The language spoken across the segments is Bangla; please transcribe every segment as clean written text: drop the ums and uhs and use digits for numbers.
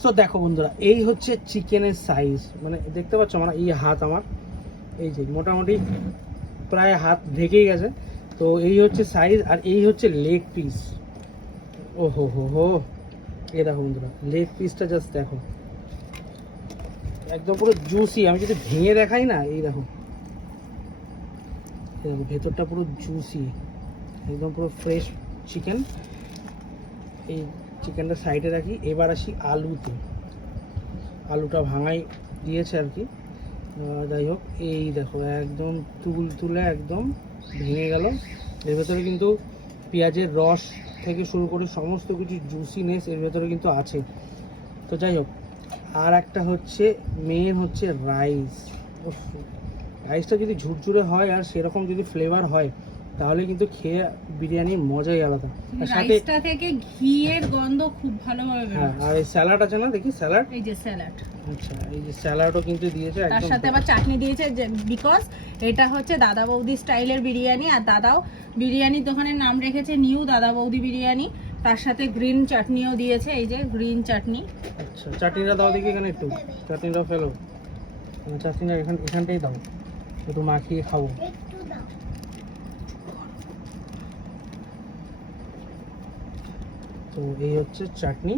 সো দেখো বন্ধুরা, এই হচ্ছে চিকেনের সাইজ, মানে দেখতে পাচ্ছ আমার এই হাত, আমার এই যে মোটামুটি প্রায় হাত ঢেকেই গেছে। তো এই হচ্ছে সাইজ, আর এই হচ্ছে লেগ পিস। ও হো হো হো, এই দেখো বন্ধুরা, লেগ পিসটা জাস্ট দেখো, একদম পুরো জুসি। আমি যদি ভেঙে দেখাই না, এই দেখো, এই দেখো ভেতরটা পুরো জুসি, একদম পুরো ফ্রেশ চিকেন। এই চিকেনটা সাইডে রাখি, এবার আসি আলুতে। আলুটা ভাঙাই দিয়েছে আর কি, যাই হোক। এই দেখো একদম তুলে একদম ভেঙে গেল। এর ভেতরে কিন্তু পেঁয়াজের রস থেকে শুরু করে সমস্ত কিছু জুসিনেস এর ভেতরে কিন্তু আছে। তো যাই হোক, আর একটা হচ্ছে মেন হচ্ছে রাইস। রাইসটা যদি ঝুরঝুরে হয় আর সেরকম যদি ফ্লেভার হয়, তাহলে কিন্তু খেয়ে বিরিয়ানির মজাই আলাদা। আর সাথে রাইসটা থেকে ঘিয়ের গন্ধ খুব ভালোভাবে বের হ্যাঁ, আর এই স্যালাড আছে না, দেখি স্যালাড, এই যে স্যালাড। আচ্ছা এই যে স্যালাডও কিন্তু দিয়েছে তার একদম। সাথে আবার চাটনি দিয়েছে, বিকজ এটা হচ্ছে দাদা বৌদি স্টাইলের বিরিয়ানি, আর দাদাও বিরিয়ানির দোকানের নাম রেখেছে নিউ দাদা বৌদি বিরিয়ানি। তার সাথে গ্রিন চাটনিও দিয়েছে, এই যে গ্রিন চাটনি। আচ্ছা, চাটনিটা দাও দেখি, এখানে একটু চাটনিটাও ফেলো, চাটনিটা এখানটাই দাও, একটু মাখিয়ে খাবো। তো এই হচ্ছে চাটনি।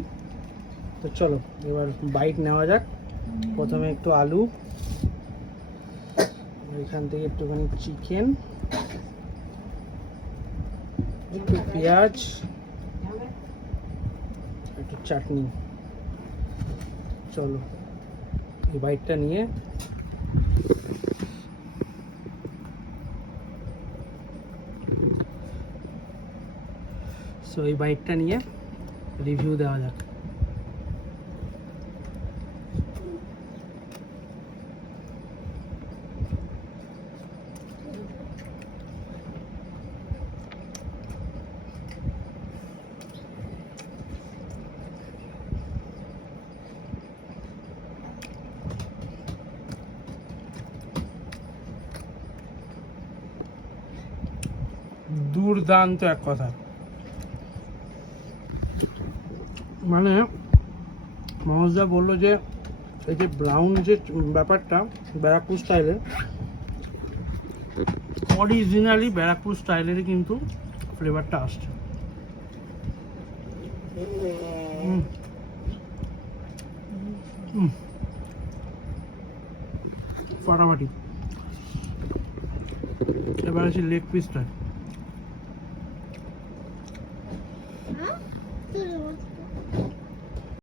তো চলো এবার বাইট নেওয়া যাক। প্রথমে একটু আলু, এখান থেকে একটুখানি চিকেন, একটু পেঁয়াজ, একটু চাটনি। চলো এই বাইটটা নিয়ে এই বাইটটা নিয়ে রিভিউ দেওয়া যাক। দুর্দান্ত এক কথা, মানে মনোজদা বললো যে এই যে ব্রাউন যে ব্যাপারটা ব্যারাকপুর স্টাইলের, অরিজিনালি ব্যারাকপুর স্টাইলেরই কিন্তু ফ্লেভারটা আসছে। ফাটাফাটি। এবার আসি লেগ পিসটা।